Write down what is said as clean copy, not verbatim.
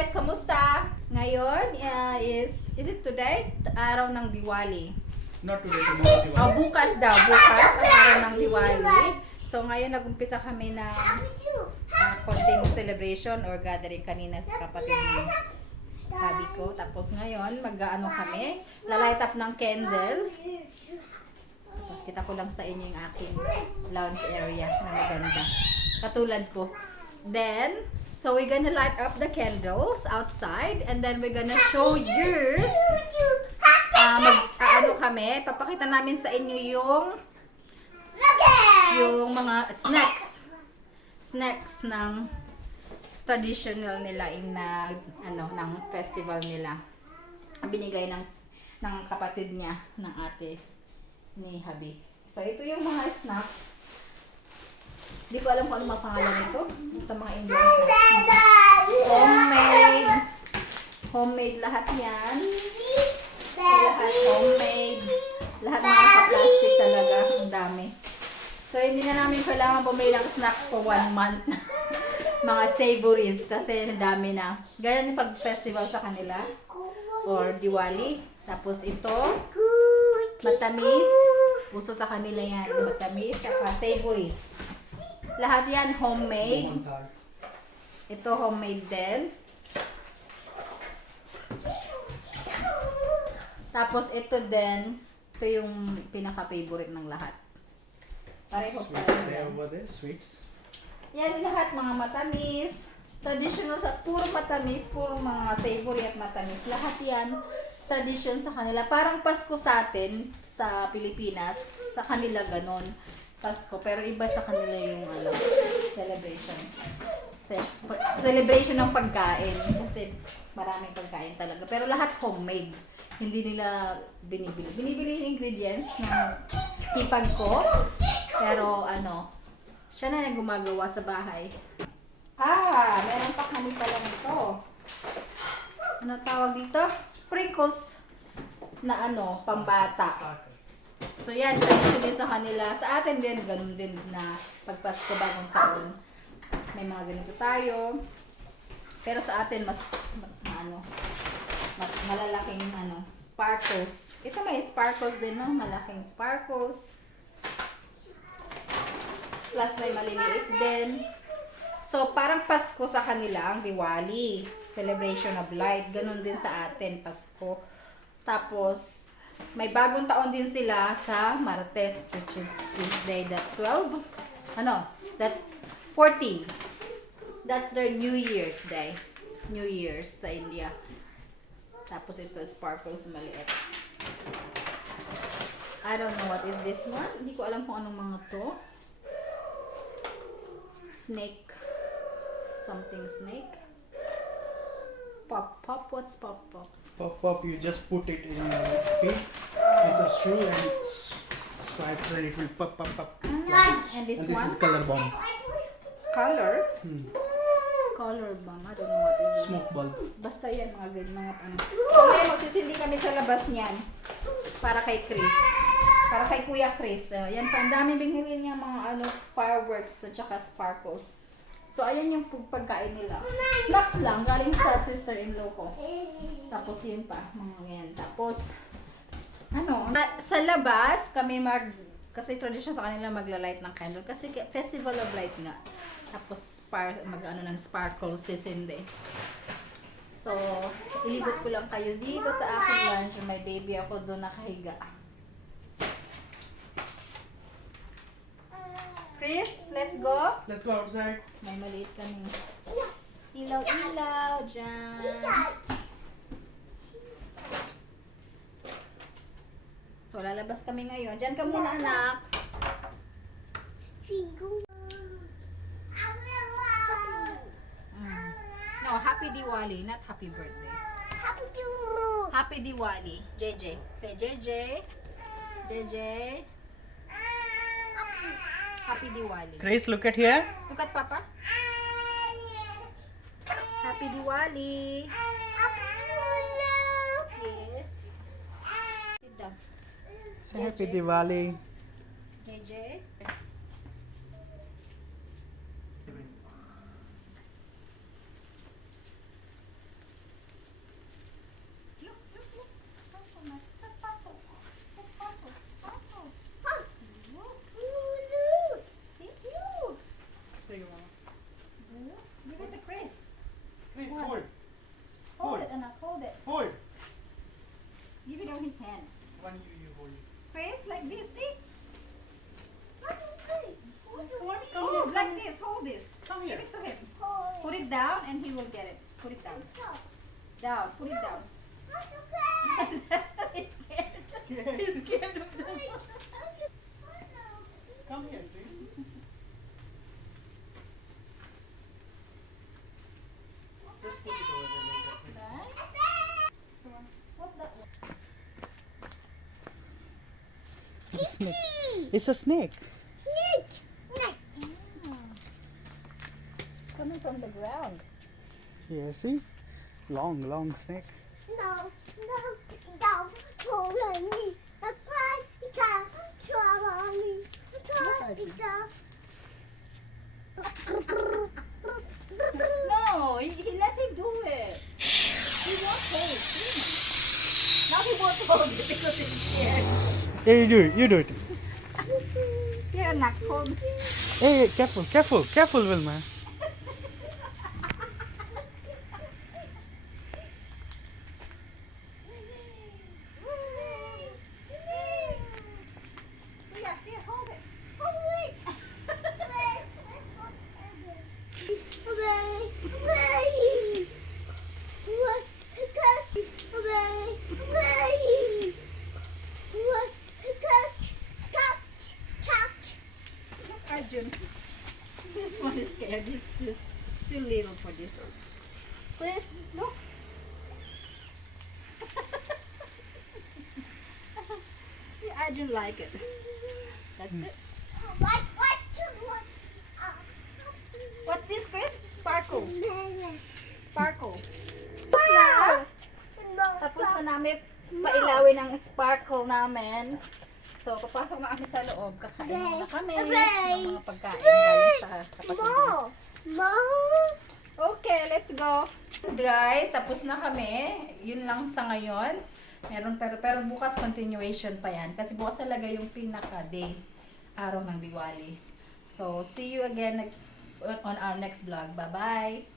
guys, kamusta? Ngayon is it today? Araw ng Diwali. Not today, tomorrow. Diwali. Bukas daw, bukas ang araw ng Diwali. So ngayon nag-umpisa kami ng konting celebration or gathering kanina sa kapatid ng habi ko. Tapos ngayon mag-ano kami, lalight up ng candles. Kita ko lang sa inyo yung aking lounge area na maganda. Katulad ko. Then, so we're gonna light up the candles outside and then we're gonna show you ano kami, papakita namin sa inyo yung mga snacks ng traditional nila ng festival nila. Binigay ng kapatid niya, ng ate ni Habi. So ito yung mga snacks. Hindi ko alam kung ano mga pangalan nito. Sa mga Indian snacks. Homemade lahat yan. Lahat homemade. Lahat mga naka-plastic talaga. Ang dami. So hindi na namin kailangan bumili ng snacks for 1 month. Mga savories kasi ang dami na. Ganyan yung pag-festival sa kanila. Or Diwali. Tapos ito, matamis. Puso sa kanila yan. Matamis. Saka savories. Lahat yan homemade. Ito homemade din. Tapos ito din. Ito yung pinaka-favorite ng lahat. Pareho pa rin. Sweets. Yan lahat mga matamis. Traditional sa puro matamis. Puro mga savory at matamis. Lahat yan tradition sa kanila. Parang Pasko sa atin sa Pilipinas. Sa kanila ganon. Pasko, pero iba sa kanila yung celebration. Celebration ng pagkain kasi maraming pagkain talaga. Pero lahat homemade. Hindi nila binibili. Binibili yung ingredients ng hipag ko. Pero siya na gumagawa sa bahay. Meron pa kami pala nito. Ano tawag dito? Sprinkles na pambata. So yan, traditionally sa kanila. Sa atin din, ganun din na pagpasko bagong taon. May mga ganito tayo. Pero sa atin, mas malalaking sparkles. Ito may sparkles din, no? Malaking sparkles. Plus may maliliit din. So parang Pasko sa kanila ang Diwali. Celebration of light. Ganun din sa atin, Pasko. Tapos, may bagong taon din sila sa Martes, which is Tuesday the 12. That 14. That's their New Year's Day. New Year's sa India. Tapos ito, sparkles na maliit. I don't know what is this one. Hindi ko alam kung anong mga to. Snake. Something snake. Pop. What's pop? Pop, you just put it in your feet with a shoe and swipe and it will pop. And this one? Is color bomb. Color? Color bomb. I don't know what it is. Smoke bulb. Basta yan, mga ganyan, mga So ngayon, magsisindi kami sa labas niyan. Para kay Chris. Para kay Kuya Chris. Yan pa, ang dami binili niya mga fireworks at saka sparkles. So ayan yung pagkain nila. Snacks lang, galing sa sister-in-law ko. Tapos yun pa, mga yan. Tapos, sa labas, kami kasi tradition sa kanila magla-light ng candle. Kasi festival of light nga. Tapos, ng sparkle sisindi. So, ilibot ko lang kayo dito sa aking lunch. May baby ako doon nakahiga. Chris, let's go. Let's go outside. May maliit kami. Ilaw dyan. So, lalabas kami ngayon. Diyan ka muna, anak. No, Happy Diwali, not Happy Birthday. Happy Diwali. JJ. Say JJ. JJ. Happy Diwali. Chris, look at here. Look at Papa. Happy Diwali. Yes. Sit down. Say Happy Diwali. JJ. will get it. Put it down. Down. Put it down. He's scared. He's scared of the Come here, please. Just put it over there later. Come on. What's that one? It's a snake. It's a snake. It's coming from the ground. Yeah, see? Long snake. No, he let him do it. He won't hold it. Now he won't hold it because he's scared. Hey, you do it. You're not hold. Hey, careful, Wilma. Yeah, here, hold it. Arjun, this one is scared. This is still little for this. Chris, look. Yeah, Arjun like it. That's it. What's this, Chris? Sparkle. Sparkle. Tapos na. Tapos na namin pailawin ang sparkle namin. So, papasok na kami sa loob. Kakain muna kami ng mga pagkain galing sa kapatid ko. Okay, let's go. Guys, tapos na kami. Yun lang sa ngayon. Meron pero bukas continuation pa yan. Kasi bukas talaga yung pinaka-day, araw ng Diwali. So, see you again on our next vlog. Bye-bye!